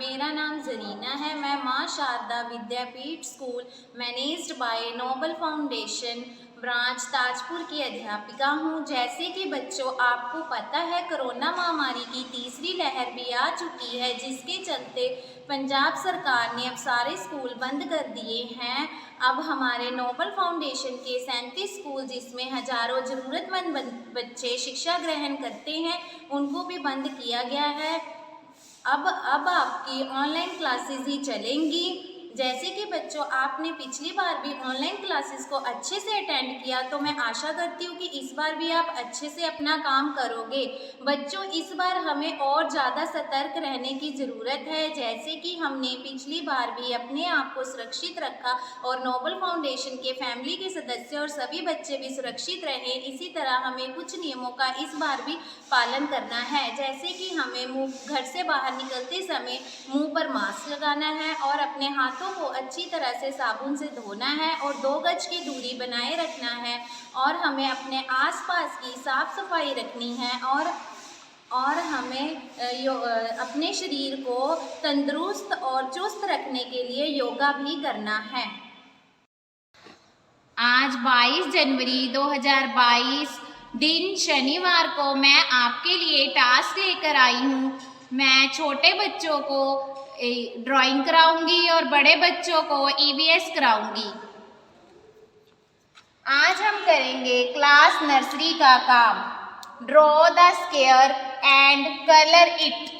मेरा नाम जरीना है। मैं Maa Sharda Vidyapeeth school managed by Noble Foundation branch Tajpur की अध्यापिका हूँ। जैसे कि बच्चों, आपको पता है कोरोना महामारी की तीसरी लहर भी आ चुकी है, जिसके चलते पंजाब सरकार ने अब सारे स्कूल बंद कर दिए हैं। अब हमारे नोबल फाउंडेशन के 37 स्कूल, जिसमें हजारों ज़रूरतमंद बच्चे शिक्षा ग्रहण करते हैं, उनको भी बंद किया गया है। अब आपकी ऑनलाइन क्लासेस ही चलेंगी। जैसे कि बच्चों, आपने पिछली बार भी ऑनलाइन क्लासेस को अच्छे से अटेंड किया, तो मैं आशा करती हूँ कि इस बार भी आप अच्छे से अपना काम करोगे। बच्चों, इस बार हमें और ज़्यादा सतर्क रहने की ज़रूरत है। जैसे कि हमने पिछली बार भी अपने आप को सुरक्षित रखा और नोबल फाउंडेशन के फैमिली के सदस्य और सभी बच्चे भी सुरक्षित रहे, इसी तरह हमें कुछ नियमों का इस बार भी पालन करना है। जैसे कि हमें घर से बाहर निकलते समय मुंह पर मास्क लगाना है और अपने हाथों को अच्छी तरह से साबुन से धोना है और 2 गज की दूरी बनाए रखना है और हमें अपने आसपास की साफ सफाई रखनी है और हमें अपने शरीर को तंदुरुस्त और चुस्त रखने के लिए योगा भी करना है। आज 22 जनवरी 2022 दिन शनिवार को मैं आपके लिए टास्क लेकर आई हूँ। मैं छोटे बच्चों को ड्राइंग कराऊंगी और बड़े बच्चों को ईवीएस कराऊंगी। आज हम करेंगे क्लास नर्सरी का काम। Draw the square and colour it.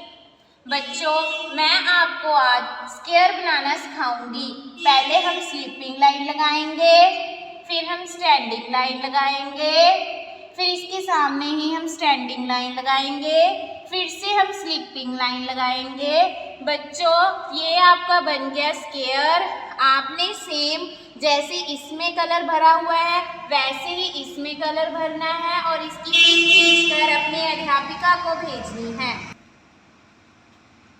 बच्चों, मैं आपको आज स्क्वायर बनाना सिखाऊंगी। पहले हम स्लीपिंग लाइन लगाएंगे, फिर हम स्टैंडिंग लाइन लगाएंगे, फिर इसके सामने ही हम स्टैंडिंग लाइन लगाएंगे, फिर से हम स्लीपिंग लाइन लगाएंगे। बच्चों, ये आपका बन गया स्क्वायर। आपने सेम जैसे इसमें कलर भरा हुआ है, वैसे ही इसमें कलर भरना है और इसकी पिक खींचकर अपने अध्यापिका को भेजनी है।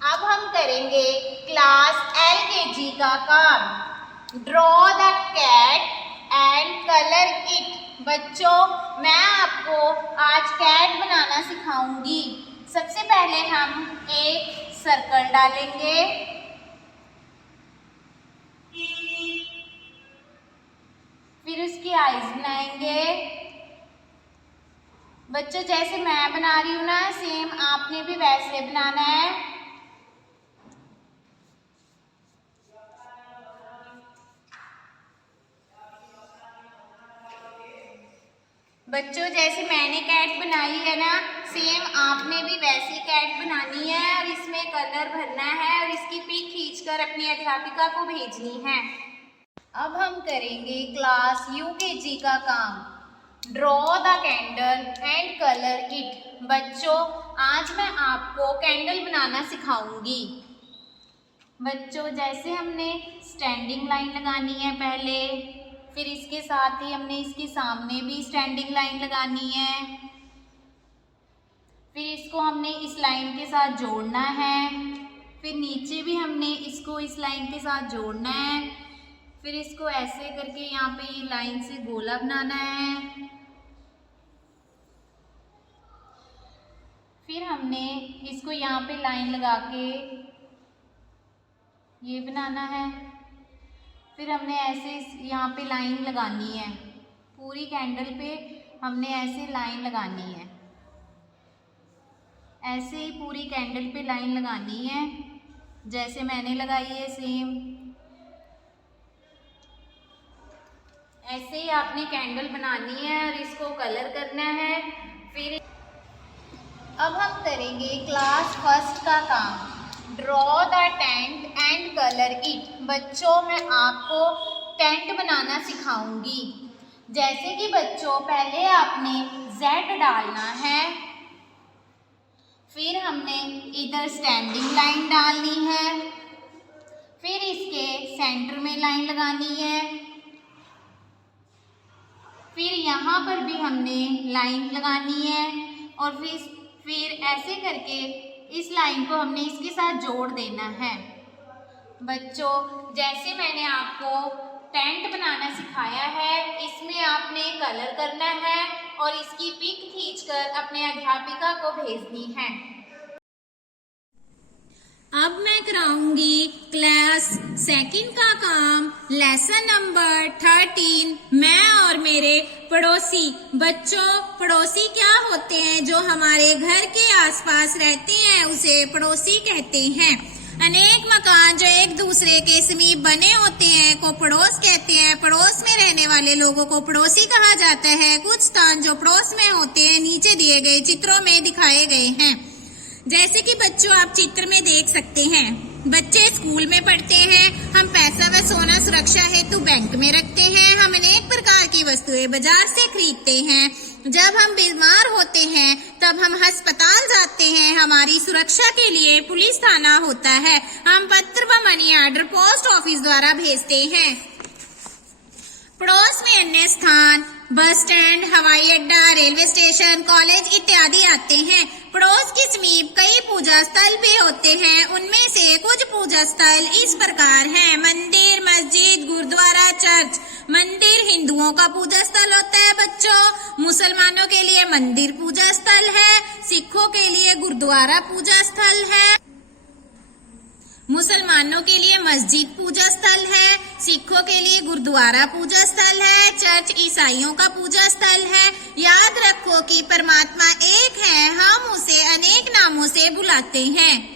अब हम करेंगे क्लास LKG का काम। Draw the cat and colour it. बच्चों, मैं आपको आज कैट बनाना सिखाऊंगी। सबसे पहले हम एक सर्कल डालेंगे, फिर उसकी आईज बनाएंगे। बच्चों, जैसे मैं बना रही हूँ ना, सेम आपने भी वैसे बनाना है। बच्चों, जैसे मैंने कैट बनाई है ना, सेम आपने भी वैसी कैट बनानी है और इसमें कलर भरना है और इसकी पिक खींचकर अपनी अध्यापिका को भेजनी है। अब हम करेंगे क्लास UKG का काम। Draw the candle and colour it. बच्चों, आज मैं आपको कैंडल बनाना सिखाऊंगी। बच्चों, जैसे हमने स्टैंडिंग लाइन लगानी है पहले, फिर इसके साथ ही हमने इसके सामने भी स्टैंडिंग लाइन लगानी है, फिर इसको हमने इस लाइन के साथ जोड़ना है, फिर नीचे भी हमने इसको इस लाइन के साथ जोड़ना है, फिर इसको ऐसे करके यहाँ पे ये लाइन से गोला बनाना है, फिर हमने इसको यहाँ पे लाइन लगा के ये बनाना है, फिर हमने ऐसे यहाँ पे लाइन लगानी है। पूरी कैंडल पे हमने ऐसे लाइन लगानी है, ऐसे ही पूरी कैंडल पे लाइन लगानी है जैसे मैंने लगाई है सेम। ऐसे ही आपने कैंडल बनानी है और इसको कलर करना है। फिर अब हम करेंगे क्लास फर्स्ट का काम। Draw the tent and colour it. बच्चों, मैं आपको टेंट बनाना सिखाऊंगी। जैसे कि बच्चों, पहले आपने Z डालना है, फिर हमने इधर स्टैंडिंग लाइन डालनी है, फिर इसके सेंटर में लाइन लगानी है, फिर यहाँ पर भी हमने लाइन लगानी है और फिर ऐसे करके इस लाइन को हमने इसके साथ जोड़ देना है। बच्चों, जैसे मैंने आपको टेंट बनाना सिखाया है, इसमें आपने कलर करना है और इसकी पिक खींचकर अपने अध्यापिका को भेजनी है। अब मैं कराऊंगी क्लास सेकंड का काम, लेसन नंबर 13, मैं और मेरे पड़ोसी। बच्चों, पड़ोसी क्या होते हैं? जो हमारे घर के आसपास रहते हैं उसे पड़ोसी कहते हैं। अनेक मकान जो एक दूसरे के समीप बने होते हैं को पड़ोस कहते हैं। पड़ोस में रहने वाले लोगों को पड़ोसी कहा जाता है। कुछ स्थान जो पड़ोस में होते हैं नीचे दिए गए चित्रों में दिखाए गए हैं। जैसे कि बच्चों आप चित्र में देख सकते हैं, बच्चे स्कूल में पढ़ते हैं। हम पैसा व सोना सुरक्षा हेतु बैंक में रखते हैं। हम अनेक प्रकार की वस्तुएं बाजार से खरीदते हैं। जब हम बीमार होते हैं तब हम अस्पताल जाते हैं। हमारी सुरक्षा के लिए पुलिस थाना होता है। हम पत्र व मनी ऑर्डर पोस्ट ऑफिस द्वारा भेजते हैं। पड़ोस में अन्य स्थान बस स्टैंड, हवाई अड्डा, रेलवे स्टेशन, कॉलेज इत्यादि आते हैं। पड़ोस के समीप कई पूजा स्थल भी होते हैं। उनमें से कुछ पूजा स्थल इस प्रकार हैं: मंदिर, मस्जिद, गुरुद्वारा, चर्च। मंदिर हिंदुओं का पूजा स्थल होता है बच्चों। मुसलमानों के लिए मंदिर पूजा स्थल है। सिखों के लिए गुरुद्वारा पूजा स्थल है। मुसलमानों के लिए मस्जिद पूजा स्थल है। सिखों के लिए गुरुद्वारा पूजा स्थल है। चर्च ईसाइयों का पूजा स्थल है। याद रखो कि परमात्मा एक है, हम उसे अनेक नामों से बुलाते हैं।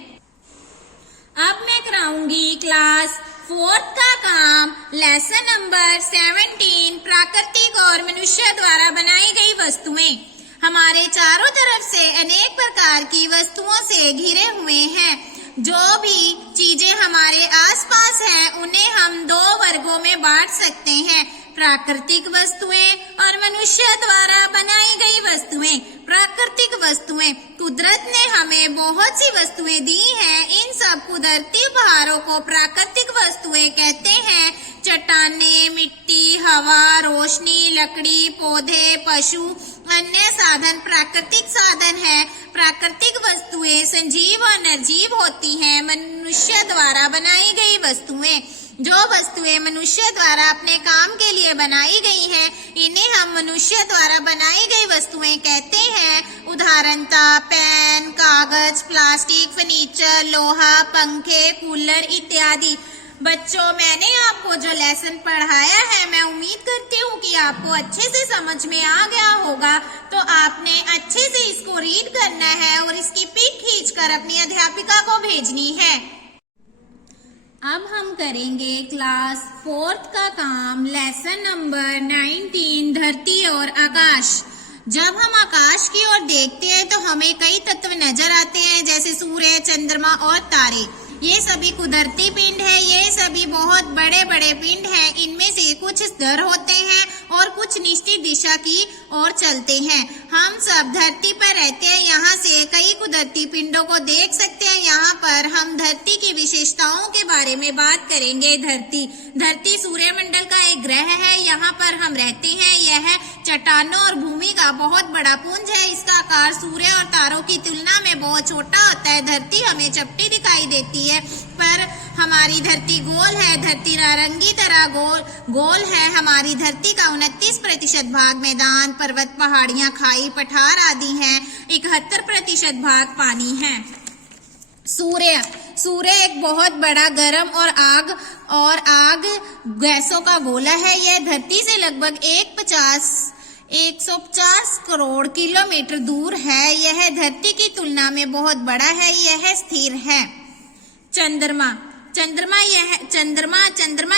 अब मैं कराऊंगी क्लास 4th का काम, लेसन नंबर 17, प्राकृतिक और मनुष्य द्वारा बनाई गई वस्तुएं। हमारे चारों तरफ से अनेक प्रकार की वस्तुओं से घिरे हुए हैं। जो भी चीजें हमारे आसपास हैं उन्हें हम 2 वर्गों में बांट सकते हैं: प्राकृतिक वस्तुएं और मनुष्य द्वारा बनाई गई वस्तुएं। प्राकृतिक वस्तुएं, कुदरत ने हमें बहुत सी वस्तुएं दी हैं। इन सब कुदरती उपहारों को प्राकृतिक वस्तुएं कहते हैं। चट्टानें, मिट्टी, हवा, रोशनी, लकड़ी, पौधे, पशु, अन्य साधन प्राकृतिक साधन है। प्राकृतिक वस्तुएं सजीव और निर्जीव होती हैं। मनुष्य द्वारा बनाई गई वस्तुएं, जो वस्तुएं मनुष्य द्वारा अपने काम के लिए बनाई गई हैं, इन्हें हम मनुष्य द्वारा बनाई गई वस्तुएं कहते हैं। उदाहरणतः पेन, कागज, प्लास्टिक, फर्नीचर, लोहा, पंखे, कूलर इत्यादि। बच्चों, मैंने आपको जो लेसन पढ़ाया है मैं उम्मीद करती हूँ कि आपको अच्छे से समझ में आ गया होगा। तो आपने अच्छे से इसको रीड करना है और इसकी पिक खींचकर अपनी अध्यापिका को भेजनी है। अब हम करेंगे क्लास 4th का काम, लेसन नंबर 19, धरती और आकाश। जब हम आकाश की ओर देखते हैं तो हमें कई तत्व नजर आते हैं, जैसे सूर्य, चंद्रमा और तारे। ये सभी कुदरती पिंड है। ये सभी बहुत बड़े बड़े पिंड हैं। इनमें से कुछ स्थिर होते हैं और कुछ निश्चित दिशा की ओर चलते हैं। हम सब धरती पर रहते हैं। यहाँ से कई कुदरती पिंडों को देख सकते हैं। यहाँ पर हम धरती की विशेषताओं के बारे में बात करेंगे। धरती सूर्यमंडल का एक ग्रह है। यहाँ पर हम रहते हैं। यह चट्टानों और भूमि का बहुत बड़ा पुंज है। इसका आकार सूर्य और तारों की तुलना में बहुत छोटा होता है। धरती हमें चपटी दिखाई देती है, पर हमारी धरती गोल है। धरती नारंगी तरह गोल है। हमारी धरती का 29% भाग मैदान, पर्वत, पहाड़ियां, खाई, पठार आदि हैं। 71% भाग पानी है। सूर्य एक बहुत बड़ा गर्म और आग गैसों का गोला है। यह धरती से लगभग 150 करोड़ किलोमीटर दूर है। यह धरती की तुलना में बहुत बड़ा है। यह स्थिर है। चंद्रमा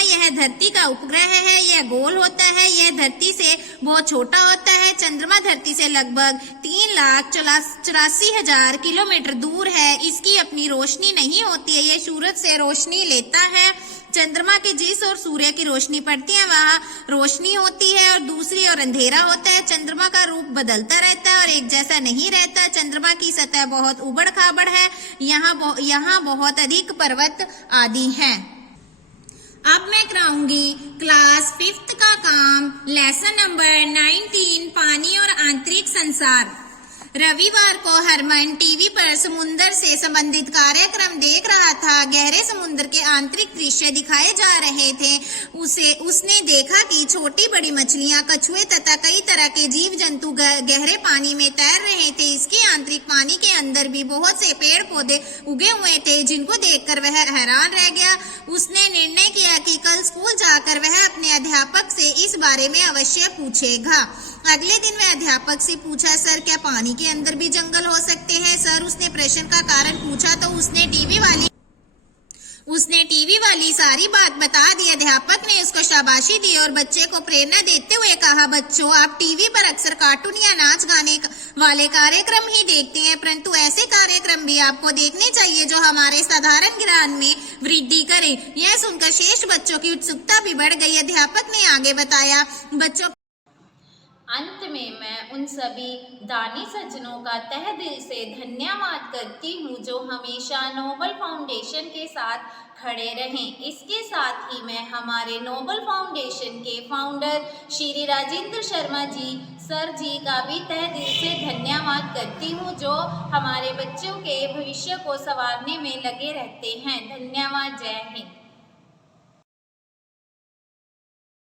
यह धरती का उपग्रह है। यह गोल होता है। यह धरती से बहुत छोटा होता है। चंद्रमा धरती से लगभग 3,84,000 किलोमीटर दूर है। इसकी अपनी रोशनी नहीं होती है। यह सूरज से रोशनी लेता है। चंद्रमा की जिस ओर सूर्य की रोशनी पड़ती है वहाँ रोशनी होती है और दूसरी ओर अंधेरा होता है। चंद्रमा का रूप बदलता रहता है और एक जैसा नहीं रहता। चंद्रमा की सतह बहुत उबड़ खाबड़ है। यहाँ बहुत अधिक पर्वत आदि हैं। अब मैं कराऊंगी क्लास 5th का काम, लेसन नंबर 19, पानी और आंतरिक संसार। रविवार को हरमन टीवी पर समुद्र से संबंधित कार्यक्रम देख रहा था। गहरे समुद्र के आंतरिक दृश्य दिखाए जा रहे थे। उसने देखा कि छोटी बड़ी मछलियां, कछुए तथा कई तरह के जीव जंतु गहरे पानी में तैर रहे थे। इसके आंतरिक पानी के अंदर भी बहुत से पेड़ पौधे उगे हुए थे, जिनको देखकर वह हैरान रह गया। उसने निर्णय किया कि कल स्कूल जाकर वह अपने अध्यापक से इस बारे में अवश्य पूछेगा। अगले दिन वह अध्यापक से पूछा, सर क्या पानी के अंदर भी जंगल हो सकते हैं? सर, उसने प्रश्न का कारण पूछा तो उसने टीवी वाली सारी बात बता दी। अध्यापक ने उसको शाबाशी दी और बच्चे को प्रेरणा देते हुए कहा, बच्चों, आप टीवी पर अक्सर कार्टून या नाच गाने वाले कार्यक्रम ही देखते हैं, परंतु ऐसे कार्यक्रम भी आपको देखने चाहिए जो हमारे साधारण ज्ञान में वृद्धि करें। यह सुनकर शेष बच्चों की उत्सुकता भी बढ़ गई। अध्यापक ने आगे बताया, बच्चों, अंत में मैं उन सभी दानी सज्जनों का तहे दिल से धन्यवाद करती हूँ जो हमेशा नोबल फाउंडेशन के साथ खड़े रहें। इसके साथ ही मैं हमारे नोबल फाउंडेशन के फाउंडर श्री राजेंद्र शर्मा जी सर जी का भी तहे दिल से धन्यवाद करती हूँ, जो हमारे बच्चों के भविष्य को संवारने में लगे रहते हैं। धन्यवाद। जय हिंद।